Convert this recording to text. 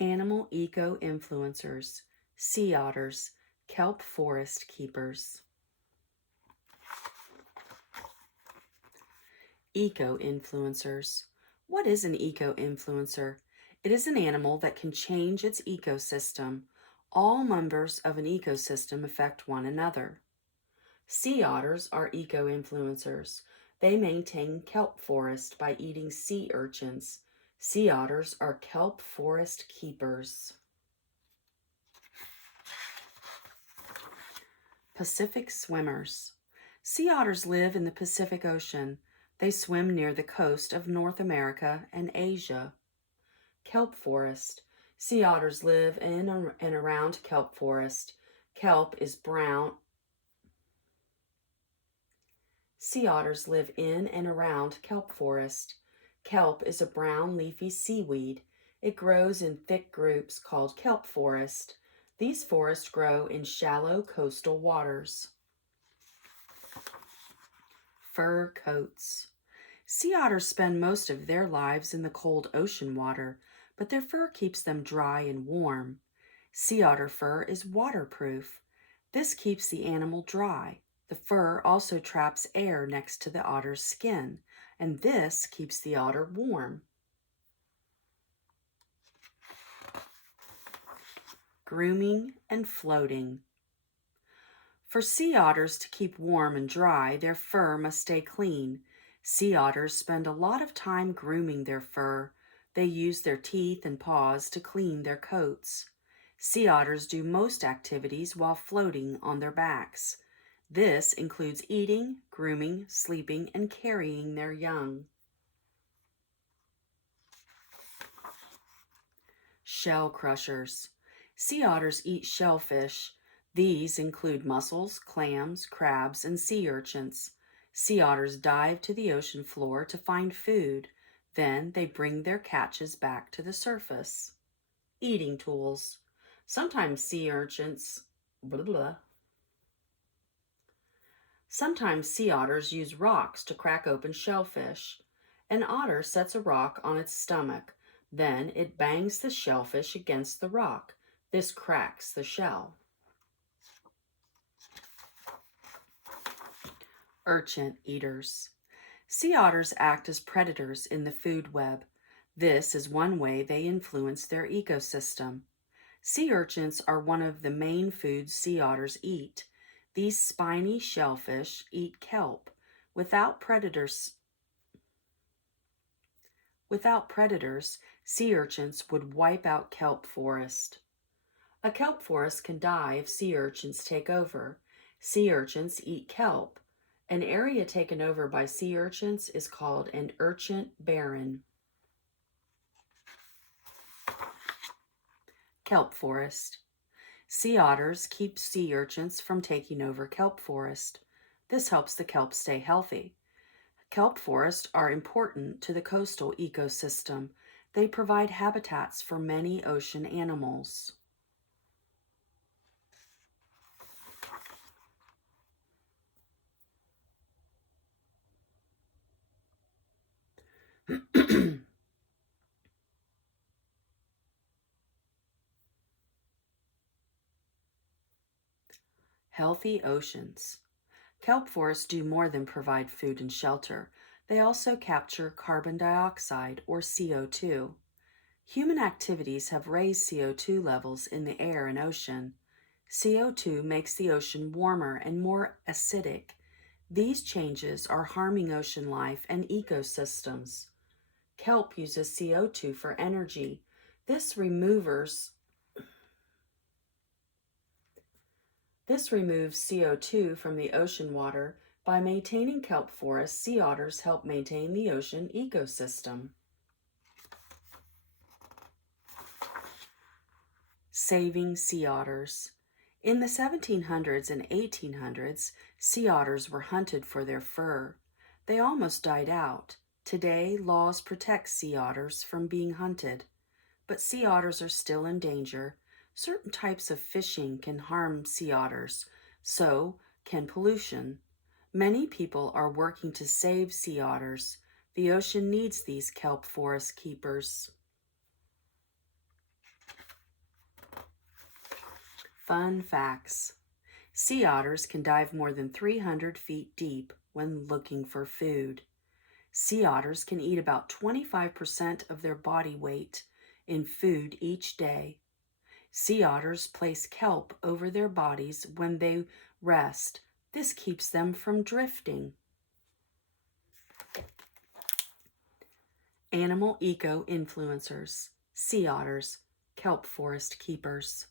Animal eco-influencers, sea otters, kelp forest keepers. Eco-influencers. What is an eco-influencer? It is an animal that can change its ecosystem. All members of an ecosystem affect one another. Sea otters are eco-influencers. They maintain kelp forest by eating sea urchins. Sea otters are kelp forest keepers. Pacific swimmers. Sea otters live in the Pacific Ocean. They swim near the coast of North America and Asia. Kelp forest. Sea otters live in and around kelp forest. Kelp is brown. Sea otters live in and around kelp forest. Kelp is a brown leafy seaweed. It grows in thick groups called kelp forest. These forests grow in shallow coastal waters. Fur coats. Sea otters spend most of their lives in the cold ocean water, but their fur keeps them dry and warm. Sea otter fur is waterproof. This keeps the animal dry. The fur also traps air next to the otter's skin, and this keeps the otter warm. Grooming and floating. For sea otters to keep warm and dry, their fur must stay clean. Sea otters spend a lot of time grooming their fur. They use their teeth and paws to clean their coats. Sea otters do most activities while floating on their backs. This includes eating, grooming, sleeping, and carrying their young. Shell crushers. Sea otters eat shellfish. These include mussels, clams, crabs, and sea urchins. Sea otters dive to the ocean floor to find food. Then they bring their catches back to the surface. Eating tools. Sometimes sea urchins, Sometimes sea otters use rocks to crack open shellfish. An otter sets a rock on its stomach. Then it bangs the shellfish against the rock. This cracks the shell. Urchin eaters. Sea otters act as predators in the food web. This is one way they influence their ecosystem. Sea urchins are one of the main foods sea otters eat. These spiny shellfish eat kelp. Without predators, sea urchins would wipe out kelp forest. A kelp forest can die if sea urchins take over. Sea urchins eat kelp. An area taken over by sea urchins is called an urchin barren. Kelp forest. Sea otters keep sea urchins from taking over kelp forest. This helps the kelp stay healthy. Kelp forests are important to the coastal ecosystem. They provide habitats for many ocean animals. Healthy oceans. Kelp forests do more than provide food and shelter. They also capture carbon dioxide, or CO2. Human activities have raised CO2 levels in the air and ocean. CO2 makes the ocean warmer and more acidic. These changes are harming ocean life and ecosystems. Kelp uses CO2 for energy. This removes CO2 from the ocean water. By maintaining kelp forests, sea otters help maintain the ocean ecosystem. Saving sea otters. In the 1700s and 1800s, sea otters were hunted for their fur. They almost died out. Today, laws protect sea otters from being hunted. But sea otters are still in danger. Certain types of fishing can harm sea otters, so can pollution. Many people are working to save sea otters. The ocean needs these kelp forest keepers. Fun facts. Sea otters can dive more than 300 feet deep when looking for food. Sea otters can eat about 25% of their body weight in food each day. Sea otters place kelp over their bodies when they rest. This keeps them from drifting. Animal eco-influencers. Sea otters, kelp forest keepers.